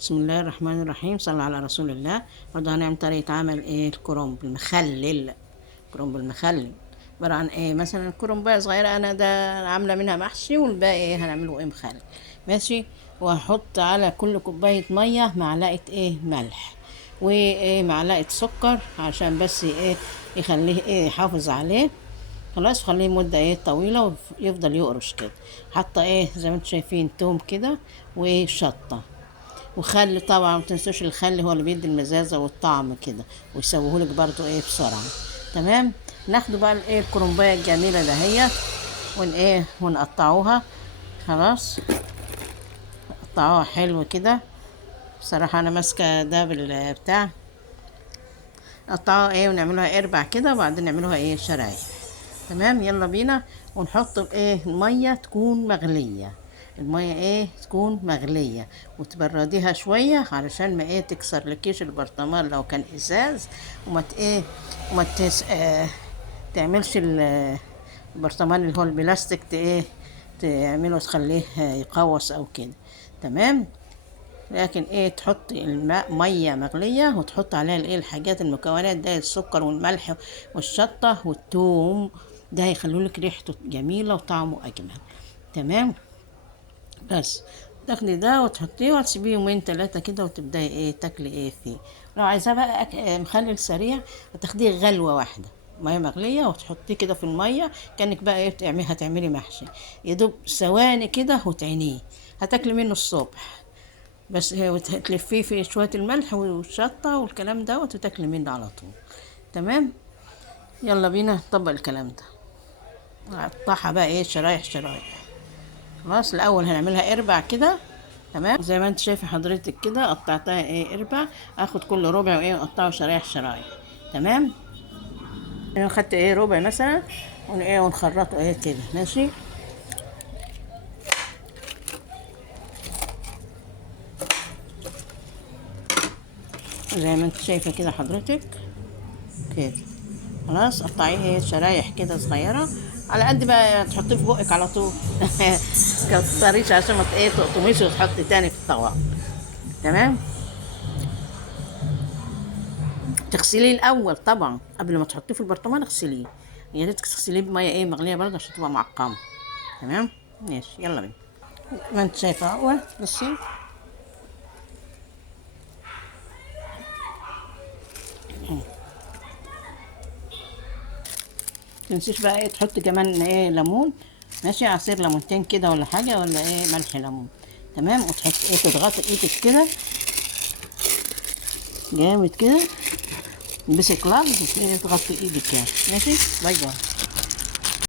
بسم الله الرحمن الرحيم. صلى على رسول الله. برضه هنعمل طريقة عمل الكرنب المخلل. الكرنب المخلل عبارة عن مثلا كرنباية صغيرة انا ده عاملة منها محشي، والباقي هنعمله مخلل. ماشي. وهحط على كل كوباية مية معلقة ملح ومعلقة سكر عشان بس يخليه يحافظ عليه. خلاص، خليه مدة طويلة ويفضل يقرش كده. حاطة زي ما انتم شايفين توم كده وشطة وخل. طبعا متنسوش الخل، هو اللي بيدي المزازة والطعم كده، ويسويهولك برضو بسرعة. تمام. ناخدوا بقى الكرنباية الجميلة دهيت ونقطعوها. خلاص، قطعوها حلو كده. بصراحة انا ماسكة ده بالبتاع. نقطعوها ونعملوها اربع كده، وبعدين نعملوها شرايح. تمام. يلا بينا. ونحط المية تكون مغلية. المية تكون مغلية، وتبرديها شوية علشان ما تكسر لكيش البرطمان لو كان ازاز. وما ت وما تس... تعملش البرطمان اللي هو البلاستيك تعمله تخليه يقوس او كده. تمام. لكن تحط الماء ميه مغليه، وتحط عليها الحاجات المكونات ده، السكر والملح والشطه والثوم. ده هيخلوا لك ريحته جميله وطعمه اجمل. تمام. بس تاخدي ده وتحطيه وتسيبيه يومين ثلاثه كده، وتبداي تاكلي فيه. لو عايزاه بقى مخلل سريع، هتاخديه غلوه واحده ميه مغليه، وتحطيه كده في الميه كانك بقى هتعملي محشي. يدوب ثواني كده وتعينيه. هتاكلي منه الصبح بس. وتلفيه في شوية الملح والشطة والكلام ده، وتاكلي منه على طول. تمام. يلا بينا نطبق الكلام ده. هقطعها بقى شرايح شرايح. خلاص، الأول هنعملها اربع كده. تمام. زي ما انت شايفة حضرتك كده قطعتها اربع. اخد كل ربع واقطعه شرايح شرايح. تمام. انا خدت ربع مثلا، ونخرطه كده. ماشي. زي ما انت شايفة كده حضرتك كده. خلاص، قطعيه شرايح كده صغيره على قد بقى تحطيه في بقك على طول. كتريش عشان ما تقطميش وتحطي تاني في الطبق. تمام. تغسليه الاول طبعا قبل ما تحطيه في البرطمان، اغسليه. يا ريت تغسليه بميه مغليه برضه عشان تبقى معقمه. تمام. ماشي. يلا بينا. ما انت شايفه اهو. بصي. تنسيش بقى تحطي كمان ليمون. ماشي، عصير ليمونتين كده ولا حاجه، ولا ملح ليمون. تمام. وتحط تضغطي ايدك كده جامد كده. البسي كلاب تغطي ايدك يعني. ماشي. باي باي.